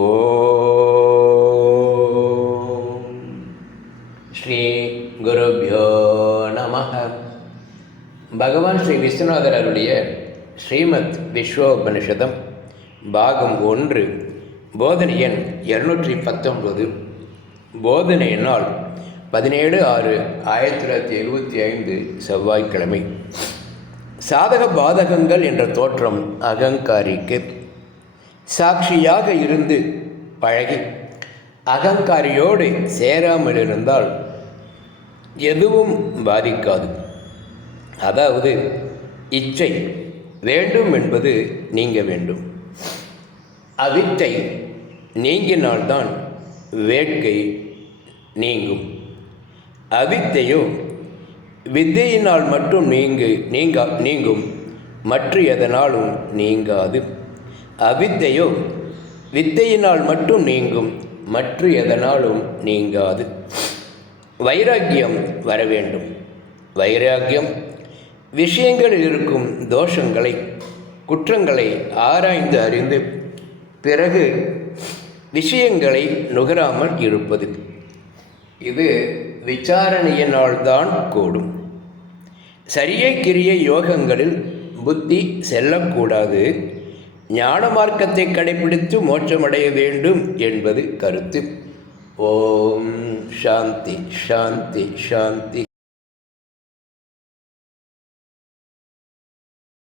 ஓ ஸ்ரீ குருபியோ நம பகவான் ஸ்ரீ விஸ்வநாதர் அருளிய ஸ்ரீமத் விஸ்வோபனிஷதம் பாகம் ஒன்று போதனை எண் இருநூற்றி பத்தொன்பது. போதனை நாள் பதினேழு ஆறு ஆயிரத்தி தொள்ளாயிரத்தி எழுபத்தி ஐந்து செவ்வாய்க்கிழமை. சாதக பாதகங்கள் என்ற தோற்றம் அகங்காரிக்கு. சாட்சியாக இருந்து பழகி அகங்காரியோடு சேராமல் இருந்தால் எதுவும் பாதிக்காது. அதாவது இச்சை வேண்டும் என்பது நீங்க வேண்டும். அவித்தை நீங்கினால்தான் வேட்கை நீங்கும். அவித்தையோ வித்தையினால் மட்டும் நீங்கு நீங்கா நீங்கும். மற்ற எதனாலும் நீங்காது. அவித்தையோ வித்தையினால் மட்டும் நீங்கும் மற்ற எதனாலும் நீங்காது. வைராக்கியம் வர வேண்டும். வைராக்கியம் விஷயங்களில் இருக்கும் தோஷங்களை குற்றங்களை ஆராய்ந்து அறிந்து பிறகு விஷயங்களை நுகராமல் இருப்பது. இது விசாரணையினால்தான் கூடும். சரியை கிரிய யோகங்களில் புத்தி செல்லக்கூடாது. ஞான மார்க்கத்தை கடைபிடித்து மோட்சமடைய வேண்டும் என்பது கருத்து. ஓம் சாந்தி சாந்தி சாந்தி.